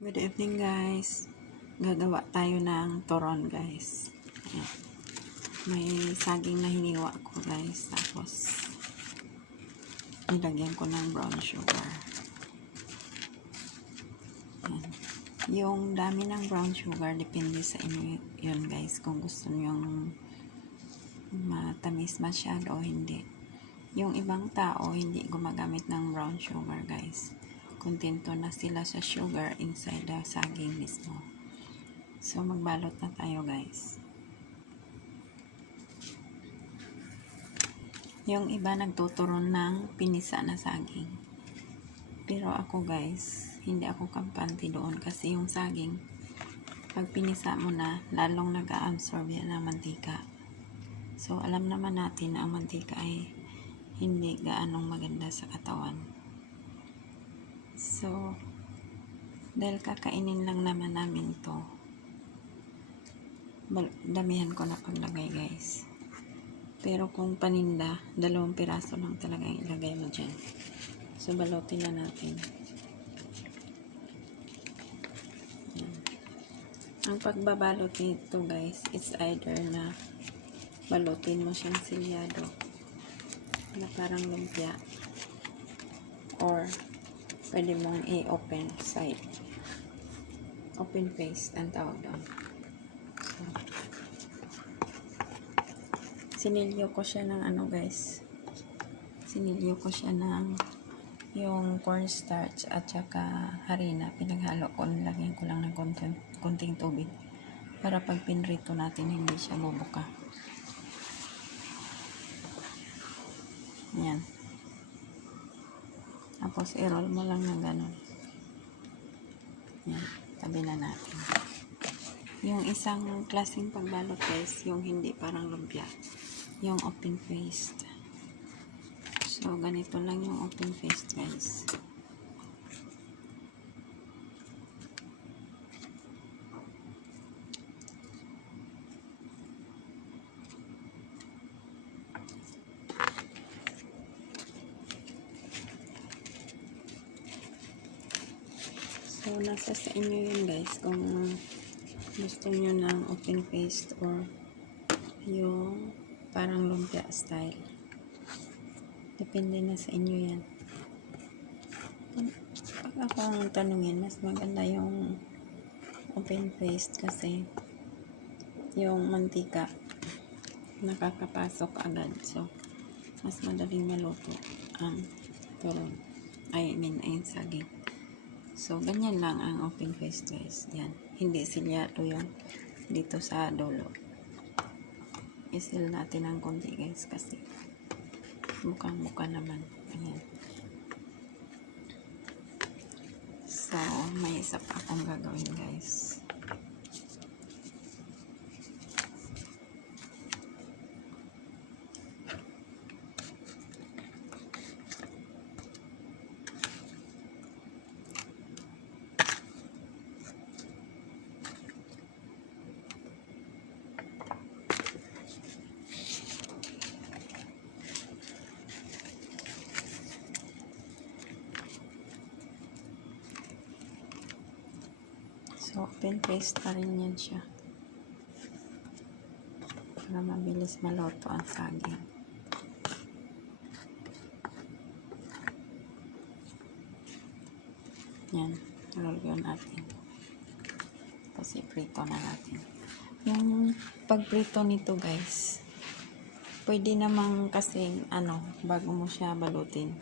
Good evening guys. Gagawa tayo ng turon guys. Ayan. May saging na hiniwa ko guys. Tapos nilagyan ko ng brown sugar. Ayan. Yung dami ng brown sugar depende sa inyo yun guys. Kung gusto nyo yung matamis masyado o hindi. Yung ibang tao hindi gumagamit ng brown sugar guys. Kontento na sila sa sugar inside the saging mismo. So, magbalot na tayo guys. Yung iba nagtuturon ng pinisa na saging. Pero ako guys, hindi ako kampante doon kasi yung saging, pag pinisa mo na, lalong nag-a-absorb yan ng mantika. So, alam naman natin na ang mantika ay hindi gaanong maganda sa katawan. So, dahil kakainin lang naman namin to, damihan ko na paglagay guys. Pero kung paninda, 2 piraso lang talaga yung ilagay mo dyan. So, balutin na natin. Yan. Ang pagbabalot nito guys, it's either na balutin mo siyang silyado na parang lumpia, or pwede mong i-open side. Open face ang tawag doon. So, sinilyo ko siya ng ano guys. Sinilyo ko siya ng yung cornstarch at saka harina. Pinaghalo ko. Nilagyan ko lang ng konting tubig para pag pinrito natin hindi siya bubuka. Yan. Tapos i-roll mo lang ng ganun. Yan. Tabi na natin. Yung isang klaseng pagbalot guys, yung hindi parang lumpia. Yung open faced. So, ganito lang yung open faced guys. So, nasa sa inyo yun guys kung gusto nyo ng open faced or yung parang lumpia style. Depende na sa inyo yan. Pag ako ang tanungin, mas maganda yung open faced kasi yung mantika nakakapasok agad. So, mas madaling maluto ang turon. I mean, saging. So, ganyan lang ang open face guys. Yan. Hindi silyado yun dito sa dulo. Isil natin ng konti guys kasi mukhang-mukha naman. Ayan. So, may isa pa akong gagawin guys. So, open face pa rin yan siya. Para mabilis maluto ang saging. Yan. Roll natin. Tapos i-prito na natin. Yung pagprito nito guys, pwede namang kasing bago mo siya balutin,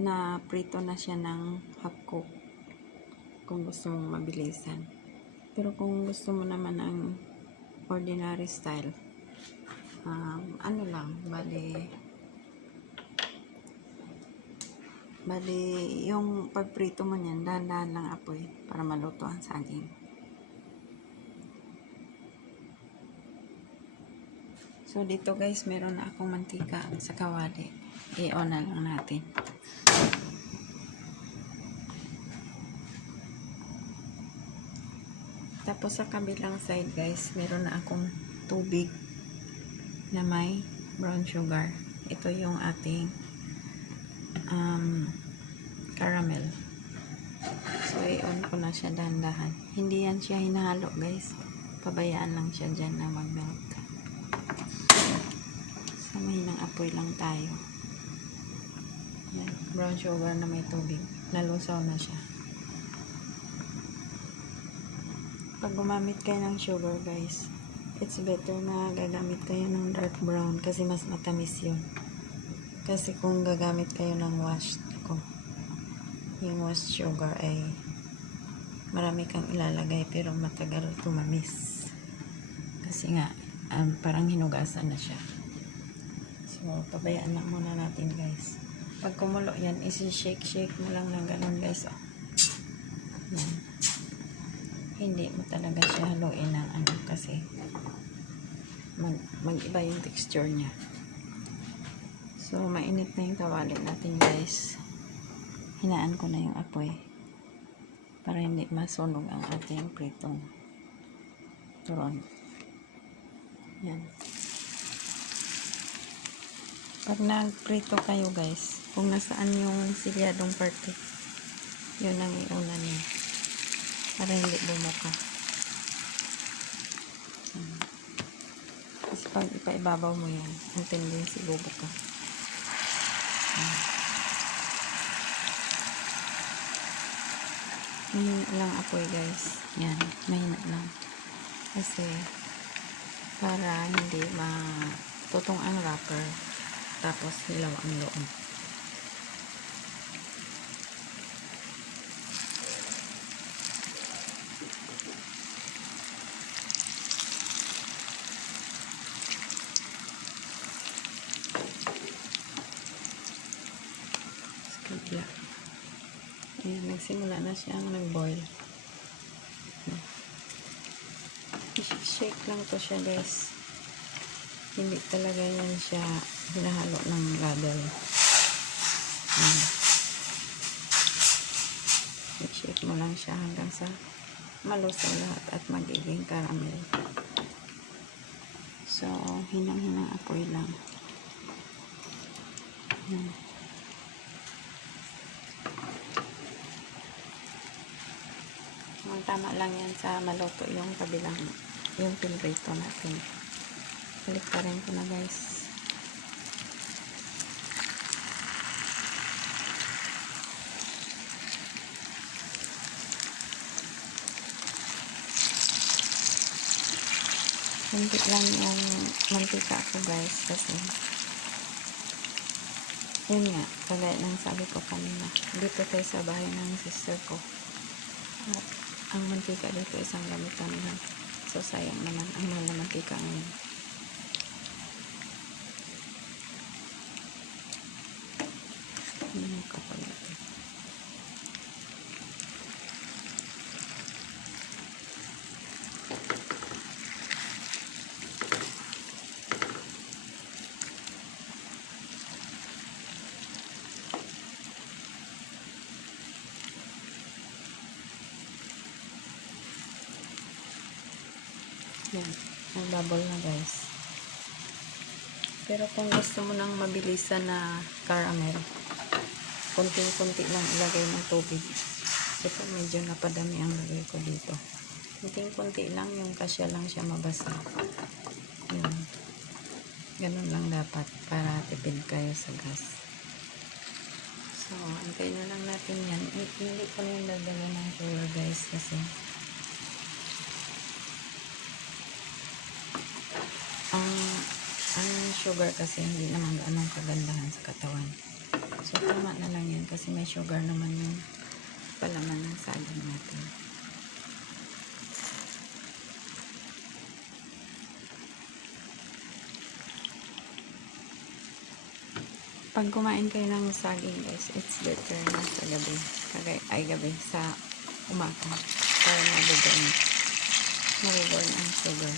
na prito na siya ng half cook. Kung gusto mong mabilisan. Pero kung gusto mo naman ang ordinary style, bali yung pagprito mo niyan, dahan-dahan lang apoy para maluto ang saging. So dito guys, meron na akong mantika sa kawali. I-on na lang natin. Tapos sa kabilang side guys, meron na akong tubig na may brown sugar. Ito yung ating caramel. So, i-on ko na siya dahan-dahan. Hindi yan siya hinahalo, guys. Pabayaan lang siya dyan na mag-melt. Sa mahinang apoy lang tayo. Yan. Brown sugar na may tubig. Nalusaw na siya. Pag gumamit kayo ng sugar, guys, it's better na gagamit kayo ng dark brown kasi mas matamis yun. Kasi kung gagamit kayo ng washed, yung washed sugar ay marami kang ilalagay pero matagal tumamis. Kasi nga, parang hinugasan na siya. So, pabayaan lang muna natin, guys. Pag kumulo yan, isi-shake mo lang ng ganun, guys. Oh. Yan. Hindi mo talaga siya haluin ng kasi mag-iba yung texture niya. So, mainit na yung kawali natin, guys. Hinaan ko na yung apoy para hindi masunog ang ating pritong turon. Yan. Pag nagprito kayo, guys, kung nasaan yung silyadong parte, yun ang iuna niyo para hindi bumuka. Kasi pag ipaibabaw mo yan, ang tendency bubuka. Mahina lang apoy, guys. Yan, mahina lang. Kasi para hindi matutong ang wrapper tapos hilaw ang loob. Skibla. Ayan, nagsimula na siyang nag-boil. I-shake lang to siya, guys. Hindi talaga yan siya hinahalo ng ladle. I-shake mo lang siya hanggang sa malusaw lahat at magiging caramel. So, hinang-hinang apoy lang. Tama lang yan sa maluto yung kabilang, yung pinrito natin. Balik pa rin ko na, guys. Kunti lang yung mantika ko, guys, kasi yun nga, kagaya ng sabi ko kanina, dito tayo sa bahay ng sister ko. Ang mantika dito isang gamitan lang. So, sayang naman ang mahal na mantika ngayon. Yung kapal ito. Yan. Nagbabol na, guys. Pero kung gusto mo nang mabilisan na caramel, konting-konti lang ilagay ng tubig. Ito medyo napadami ang lagay ko dito. Konting-konti lang, yung kasya lang siya mabasa. Yun. Ganun lang dapat para tipid kayo sa gas. So, antayin na lang natin yan. Hindi ko na yung dadala ng sugar, guys, kasi ang sugar kasi hindi naman anong kagandahan sa katawan. So, tama na lang yan kasi may sugar naman yung palaman ng saging natin. Pag kumain kayo ng saging, guys, it's better na sa gabi. Gabi, sa umaga. Para mabuburn ang sugar.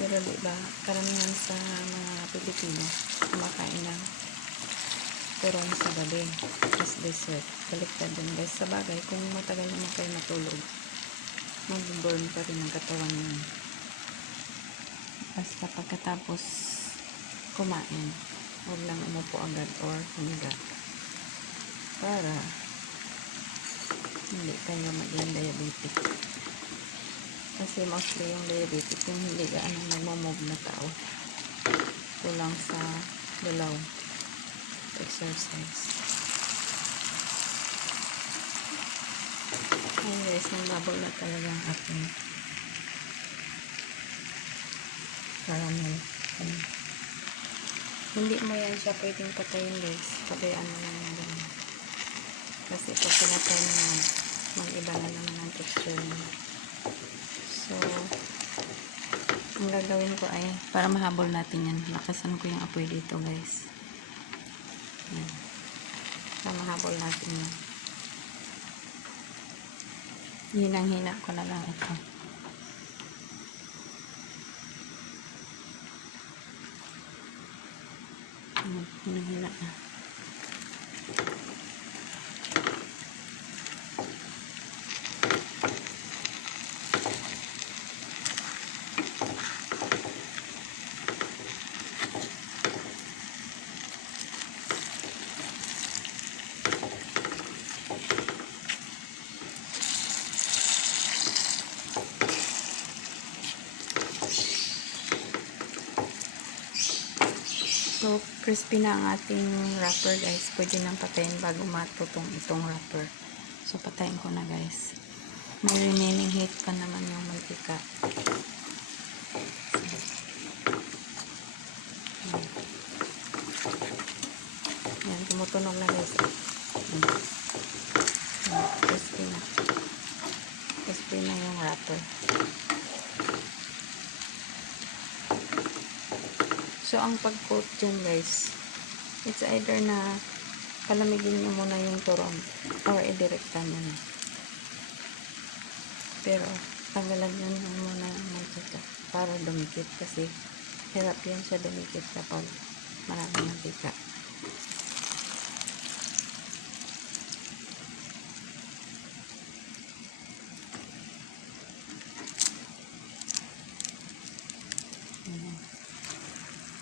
Pero diba, karamihan sa mga Pilipino kumakain ng turon sa gabi as dessert. Baliktad din, guys. Sa bagay, kung matagal naman kayo matulog, mag-burn pa rin ang katawan yun. Basta pagkatapos kumain, huwag lang umupo agad or humiga. para hindi kayo maging diabetic. Kasi mostly yung diabetic yung hindi gaano nagmamove na tao. Kulang sa galaw, exercise. Ayun guys, nangabol na talaga ang ating caramel. Hindi mo yan siya pwedeng patayin guys. Patayin mo lang yan ganun. Kasi pag pinatay mo yan, mag-iba na naman ang texture niya. So, ang gagawin ko ay, para mahabol natin yan, lakasan ko yung apoy dito guys. Yan. Para mahabol natin yan. Hinang-hina ko na lang ito. Hinang-hina na. So, crispy na ang ating wrapper guys. Pwede nang patayin bago matutong itong wrapper. So, patayin ko na guys. May remaining heat pa naman yung mantika. Yan, tumutunog na guys. Crispy na. Crispy na yung wrapper. So, ang pag-coat dyan guys, it's either na palamigin nyo muna yung turon or idirekta nyo na. Pero, tanggalan nyo muna ng mantika para dumikit kasi hirap yan siya dumikit kapag maraming mantika.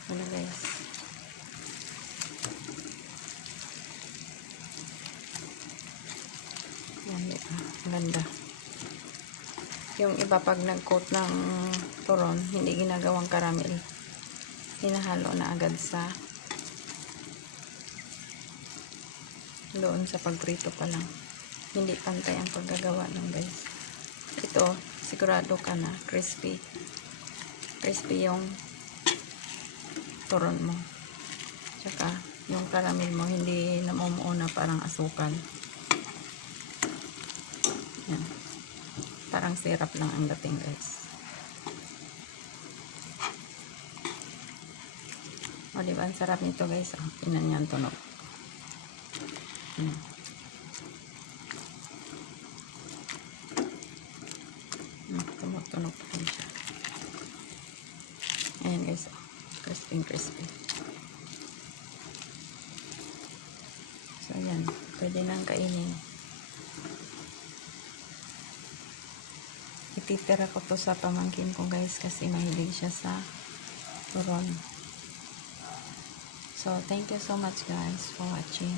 Ano guys, yan, ganda. Yung iba pag nag-coat ng turon, hindi ginagawang caramel, hinahalo na agad sa doon sa pagprito pa lang. Hindi pantay ang paggagawa ng guys. Ito, sigurado ka na crispy yung turon mo. Tsaka yung caramel mo hindi namumuo na parang asukal. Yan. Parang syrup lang ang dating guys. O diba ang sarap nito guys. Tingnan niyo ang tunog. Tumutunog pa rin siya. Ayan guys. Crispy. So, ayan. Pwede nang kainin. Ititira ko to sa pamangkin ko guys kasi mahilig siya sa turon. So, thank you so much guys for watching.